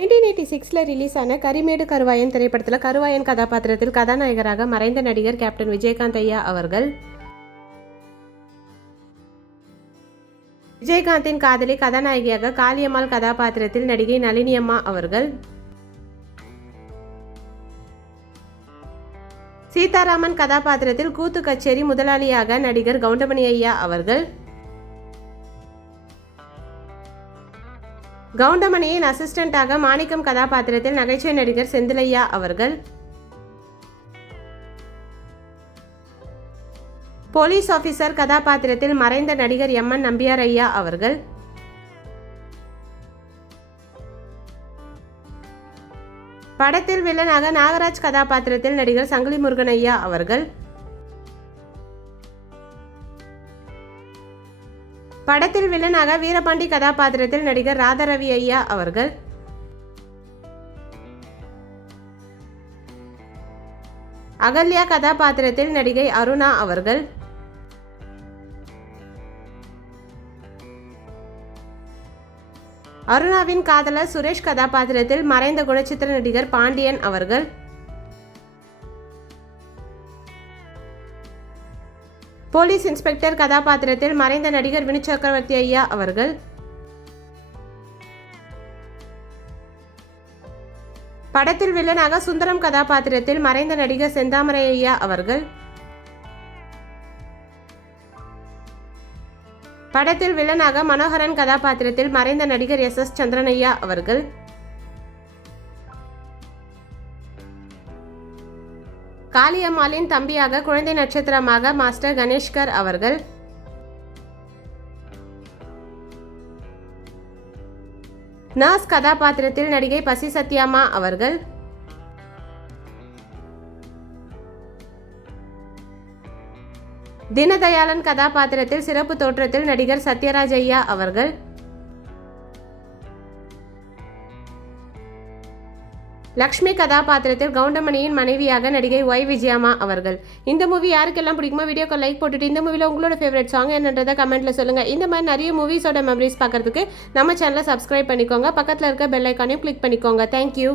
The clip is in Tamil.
1986 ரிலீஸ் ஆன கரிமேடு கருவாயன் திரைப்படத்தில் கருவாயன் கதாபாத்திரத்தில் கதாநாயகராக மறைந்த நடிகர் கேப்டன் விஜயகாந்த் ஐயா அவர்கள். விஜயகாந்தின் காதலி கதாநாயகியாக காளியம்மாள் கதாபாத்திரத்தில் நடிகை நளினி அம்மா அவர்கள். சீதாராமன் கதாபாத்திரத்தில் கூத்து கச்சேரி முதலாளியாக நடிகர் கவுண்டமணி ஐயா அவர்கள். கவுண்டமணியின் அசிஸ்டண்டாக மாணிக்கம் கதாபாத்திரத்தில் நகைச்சுவை நடிகர் செந்திலையா அவர்கள். போலீஸ் ஆபீசர் கதாபாத்திரத்தில் மறைந்த நடிகர் எம்.என். நம்பியார் ஐயா அவர்கள். படத்தில் வில்லனாக நாகராஜ் கதாபாத்திரத்தில் நடிகர் சங்கிலி முருகன் ஐயா அவர்கள். படத்தில் வில்லனாக வீரபாண்டி கதாபாத்திரத்தில் நடிகர் ராதாரவி ஐயா அவர்கள். அகல்யா கதாபாத்திரத்தில் நடிகை அருணா அவர்கள். அருணாவின் காதலர் சுரேஷ் கதாபாத்திரத்தில் மறைந்த குணச்சித்திர நடிகர் பாண்டியன் அவர்கள். போலீஸ் இன்ஸ்பெக்டர் கதாபாத்திரத்தில் மறைந்த நடிகர் வினு சக்கரவர்த்தி ஐயா அவர்கள். படத்தில் வில்லனாக சுந்தரம் கதாபாத்திரத்தில் மறைந்த நடிகர் செந்தாமரை ஐயா அவர்கள். படத்தில் வில்லனாக மனோகரன் கதாபாத்திரத்தில் மறைந்த நடிகர் எஸ்.எஸ். சந்திரன் ஐயா அவர்கள். காளியம்மாளின் தம்பியாக குழந்தை நட்சத்திரமாக மாஸ்டர் கணேஷ்கர் அவர்கள். நர்ஸ் கதாபாத்திரத்தில் நடிகை பசி சத்யாமா அவர்கள். தினதயாளன் கதாபாத்திரத்தில் சிறப்பு தோற்றத்தில் நடிகர் சத்யராஜ் ஐயா அவர்கள். லக்ஷ்மி கதாபாத்திரத்தில் கவுண்டமணியின் மனைவியாக நடிகை ஒய் விஜயம்மா அவர்கள். இந்த மூவி யாருக்கெல்லாம் பிடிக்குமோ வீடியோக்கு லைக் போட்டுட்டு இந்த மூவியில் உங்களோட ஃபேவரட் சாங் என்னன்றதை கமெண்ட்ல சொல்லுங்க. இந்த மாதிரி நிறைய மூவிஸோட மெமரிஸ் பார்க்கறதுக்கு நம்ம சேனலை சப்ஸ்கிரைப் பண்ணிக்கோங்க. பக்கத்தில் இருக்க பெல் ஐக்கானையும் கிளிக் பண்ணிக்கோங்க. தேங்க்யூ.